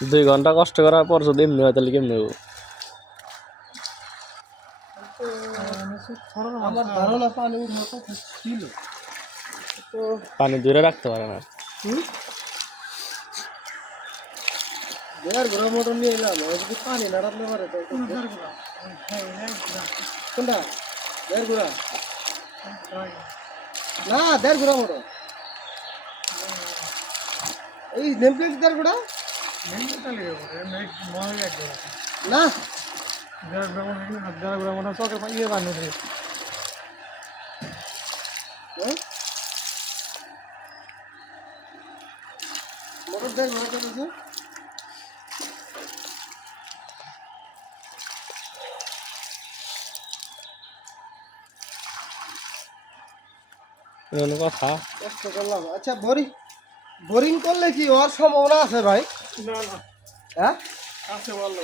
2 ঘন্টা কষ্ট করার পর যদি এমনি হয় তাহলে কেমনি হবো? আমার ধারণা পানি উঠার কথা ছিল তো। পানি দূরে রাখতে পারে না। দেড় ঘোড়া মোটর নিয়ে এলাম, যদি পানি না রাখতে পারে তো কোনটা দেড় ঘোড়া না, দেড় ঘোড়া মোটর এই নেমপ্লেট দেড় ঘোড়া না, মোটর দেড় ঘোড়া চলেছে। এমন কথা। কষ্ট করলাম। আচ্ছা বোরিং করলে কি হওয়ার সম্ভাবনা আছে ভাই? না না হ্যাঁ আছে ভালো